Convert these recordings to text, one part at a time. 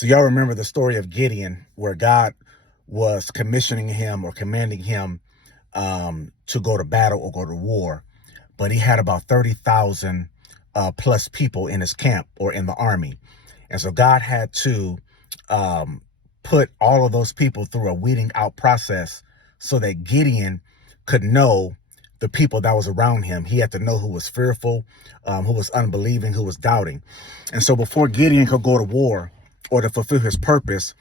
So y'all remember the story of Gideon, where God was commissioning him or commanding him to go to battle or go to war. But he had about 30,000 plus people in his camp or in the army. And so God had to put all of those people through a weeding out process so that Gideon could know the people that was around him. He had to know who was fearful, who was unbelieving, who was doubting. And so before Gideon could go to war or to fulfill his purpose,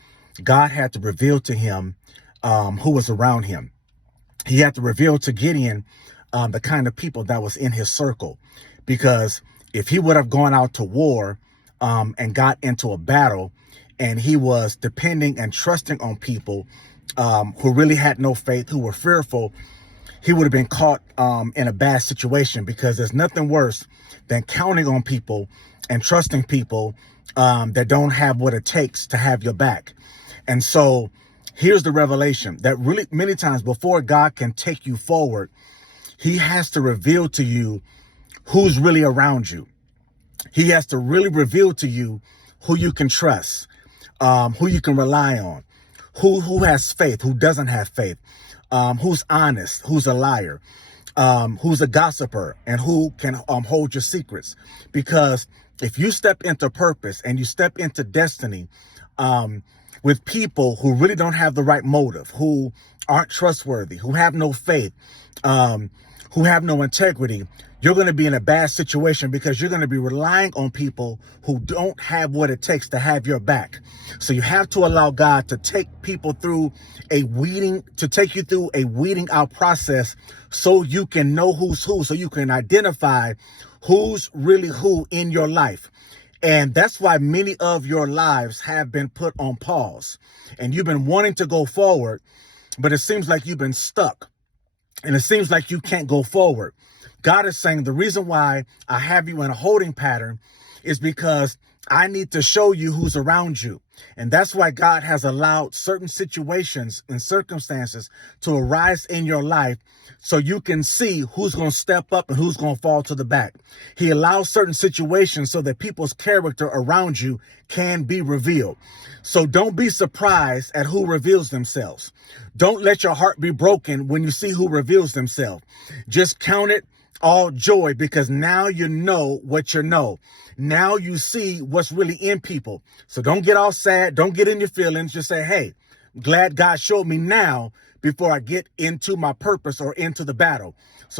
God had to reveal to him who was around him. He had to reveal to Gideon the kind of people that was in his circle, because if he would have gone out to war and got into a battle and he was depending and trusting on people who really had no faith, who were fearful, he would have been caught in a bad situation, because there's nothing worse than counting on people and trusting people that don't have what it takes to have your back. And so here's the revelation that really many times before God can take you forward, he has to reveal to you who's really around you. He has to really reveal to you who you can trust, who you can rely on, who has faith, who doesn't have faith, who's honest, who's a liar, who's a gossiper, and who can hold your secrets. Because if you step into purpose and you step into destiny with people who really don't have the right motive, who aren't trustworthy, who have no faith, who have no integrity, you're going to be in a bad situation, because you're going to be relying on people who don't have what it takes to have your back. So you have to allow God to take people through a weeding out process so you can know who's who, so you can identify who's really who in your life. And that's why many of your lives have been put on pause, and you've been wanting to go forward, but it seems like you've been stuck and it seems like you can't go forward. God is saying the reason why I have you in a holding pattern is because I need to show you who's around you. And that's why God has allowed certain situations and circumstances to arise in your life so you can see who's going to step up and who's going to fall to the back. He allows certain situations so that people's character around you can be revealed. So don't be surprised at who reveals themselves. Don't let your heart be broken when you see who reveals themselves. Just count it all joy, because now you know what you know. Now you see what's really in people. So don't get all sad. Don't get in your feelings. Just say, hey, glad God showed me now before I get into my purpose or into the battle. So